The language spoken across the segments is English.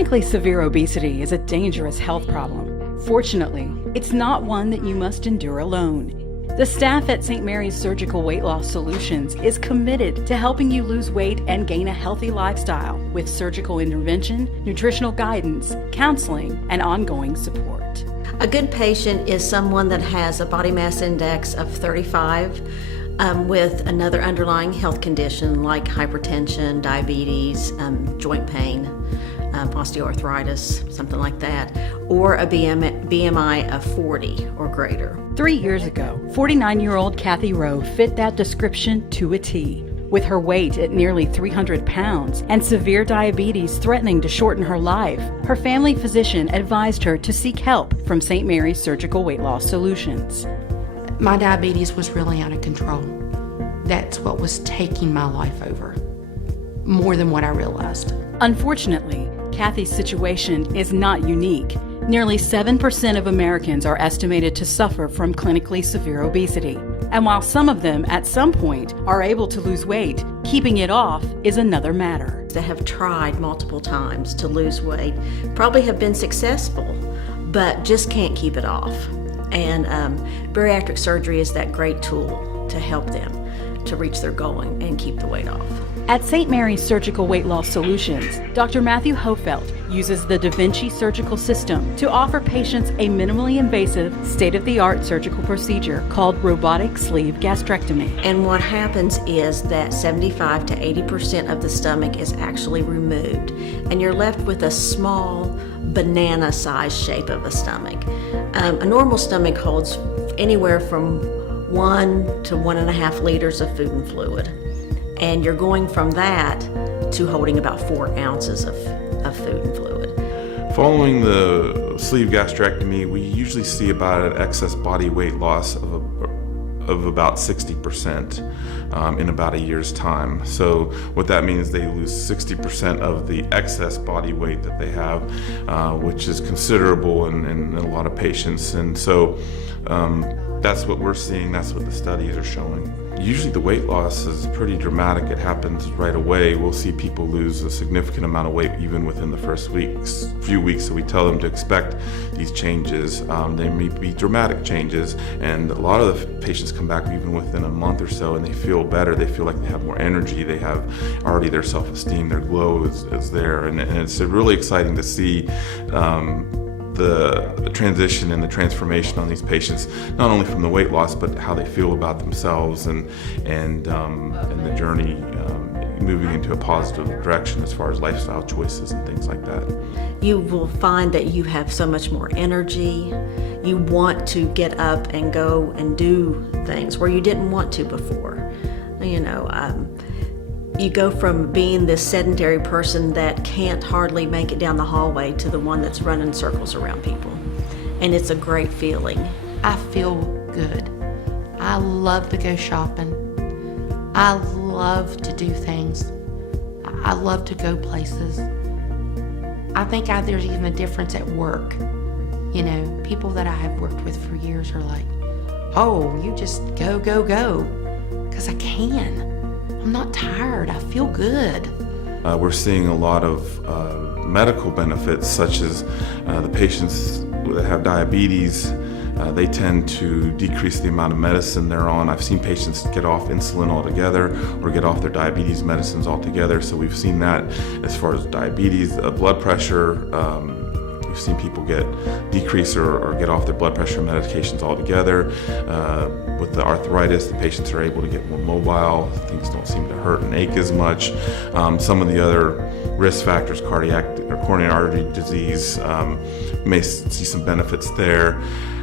Chronically severe obesity is a dangerous health problem. Fortunately, it's not one that you must endure alone. The staff at St. Mary's Surgical Weight Loss Solutions is committed to helping you lose weight and gain a healthy lifestyle with surgical intervention, nutritional guidance, counseling, and ongoing support. A good patient is someone that has a body mass index of 35 with another underlying health condition like hypertension, diabetes, joint pain, osteoarthritis, something like that, or a BMI of 40 or greater. 3 years ago, 49-year-old Kathy Rowe fit that description to a T. With her weight at nearly 300 pounds and severe diabetes threatening to shorten her life, her family physician advised her to seek help from St. Mary's Surgical Weight Loss Solutions. My diabetes was really out of control. That's what was taking my life over, more than what I realized. Unfortunately, Kathy's situation is not unique. Nearly 7% of Americans are estimated to suffer from clinically severe obesity. And while some of them at some point are able to lose weight, keeping it off is another matter. They have tried multiple times to lose weight, probably have been successful, but just can't keep it off. And bariatric surgery is that great tool to help them to reach their goal and keep the weight off. At St. Mary's Surgical Weight Loss Solutions, Dr. Matthew Hofelt uses the Da Vinci surgical system to offer patients a minimally invasive, state-of-the-art surgical procedure called robotic sleeve gastrectomy. And what happens is that 75 to 80% of the stomach is actually removed, and you're left with a small banana-sized shape of a stomach. A normal stomach holds anywhere from 1 to 1.5 liters of food and fluid. And you're going from that to holding about 4 ounces of food and fluid. Following the sleeve gastrectomy, we usually see about an excess body weight loss of about 60% in about a year's time. So what that means, they lose 60% of the excess body weight that they have, which is considerable in a lot of patients. And so that's what we're seeing, that's what the studies are showing. Usually the weight loss is pretty dramatic. It happens right away. We'll see people lose a significant amount of weight even within the first few weeks. So we tell them to expect these changes. They may be dramatic changes, and a lot of the patients come back even within a month or so, and they feel better. They feel like they have more energy. They have already their self-esteem, their glow is there, and it's really exciting to see the transition and the transformation on these patients, not only from the weight loss, but how they feel about themselves and the journey moving into a positive direction as far as lifestyle choices and things like that. You will find that you have so much more energy. You want to get up and go and do things where you didn't want to before. You go from being this sedentary person that can't hardly make it down the hallway to the one that's running circles around people. And it's a great feeling. I feel good. I love to go shopping. I love to do things. I love to go places. I think there's even a difference at work. People that I have worked with for years are like, oh, you just go, go, go. Because I can. I'm not tired. I feel good. We're seeing a lot of medical benefits, such as the patients that have diabetes. They tend to decrease the amount of medicine they're on. I've seen patients get off insulin altogether or get off their diabetes medicines altogether. So we've seen that as far as diabetes, blood pressure. We've seen people decrease or get off their blood pressure medications altogether. With the arthritis, the patients are able to get more mobile. Things don't seem to hurt and ache as much. Some of the other risk factors, cardiac or coronary artery disease, may see some benefits there.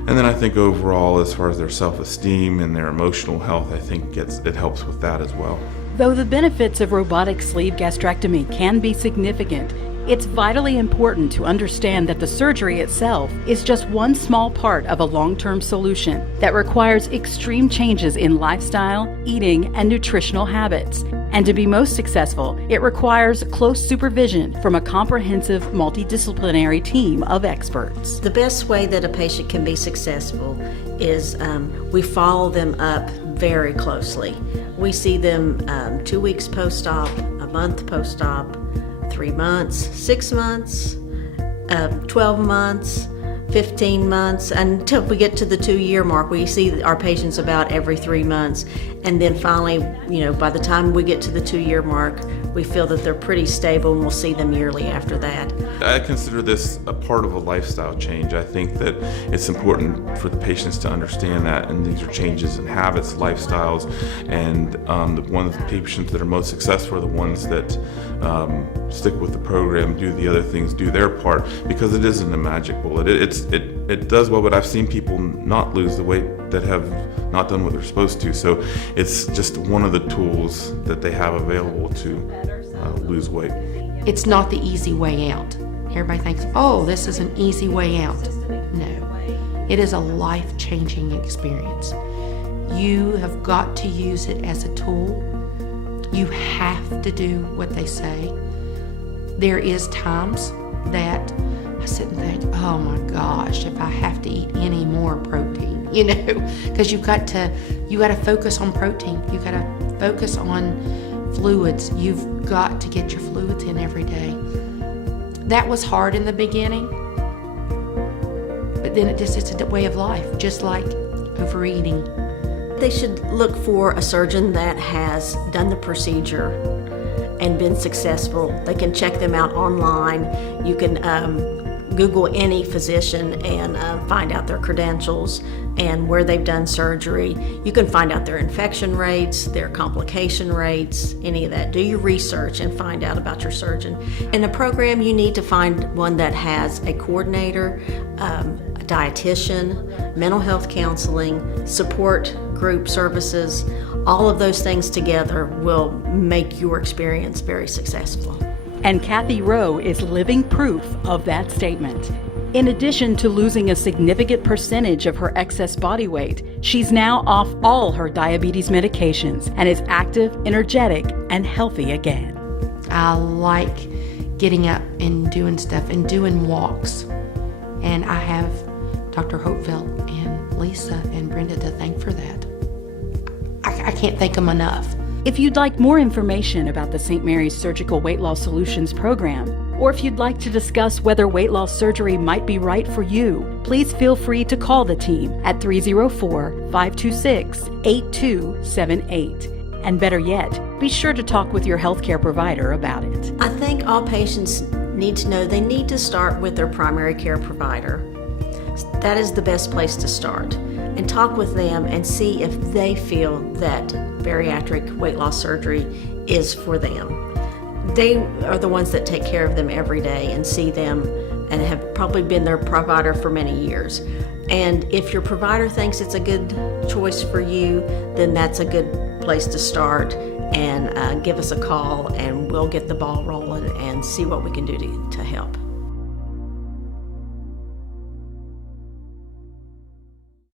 And then I think overall, as far as their self-esteem and their emotional health, I think it helps with that as well. Though the benefits of robotic sleeve gastrectomy can be significant, it's vitally important to understand that the surgery itself is just one small part of a long-term solution that requires extreme changes in lifestyle, eating, and nutritional habits. And to be most successful, it requires close supervision from a comprehensive multidisciplinary team of experts. The best way that a patient can be successful is we follow them up very closely. We see them 2 weeks post-op, a month post-op, 3 months, 6 months, 12 months, 15 months, until we get to the 2-year mark. We see our patients about every 3 months. And then finally, by the time we get to the 2-year mark, we feel that they're pretty stable, and we'll see them yearly after that. I consider this a part of a lifestyle change. I think that it's important for the patients to understand that, and these are changes in habits, lifestyles, and the patients that are most successful are the ones that stick with the program, do the other things, do their part, because it isn't a magic bullet. It does well, but I've seen people not lose the weight that have not done what they're supposed to. So it's just one of the tools that they have available to lose weight. It's not the easy way out. Everybody thinks, oh, this is an easy way out. No, it is a life-changing experience. You have got to use it as a tool. You have to do what they say. There is times that I sit and think, oh my gosh, if I have to eat any more protein, because you got to focus on protein. You got to focus on fluids. You've got to get your fluids in every day. That was hard in the beginning, but then it's a way of life, just like overeating. They should look for a surgeon that has done the procedure and been successful. They can check them out online. You can Google any physician and find out their credentials and where they've done surgery. You can find out their infection rates, their complication rates, any of that. Do your research and find out about your surgeon. In a program, you need to find one that has a coordinator, a dietitian, mental health counseling, support group services. All of those things together will make your experience very successful. And Kathy Rowe is living proof of that statement. In addition to losing a significant percentage of her excess body weight, she's now off all her diabetes medications and is active, energetic, and healthy again. I like getting up and doing stuff and doing walks. And I have Dr. Hopeville and Lisa and Brenda to thank for that. I can't thank them enough. If you'd like more information about the St. Mary's Surgical Weight Loss Solutions program, or if you'd like to discuss whether weight loss surgery might be right for you, please feel free to call the team at 304-526-8278. And better yet, be sure to talk with your healthcare provider about it. I think all patients need to know they need to start with their primary care provider. That is the best place to start. And talk with them and see if they feel that bariatric weight loss surgery is for them. They are the ones that take care of them every day and see them and have probably been their provider for many years. And if your provider thinks it's a good choice for you, then that's a good place to start. And give us a call and we'll get the ball rolling and see what we can do to help.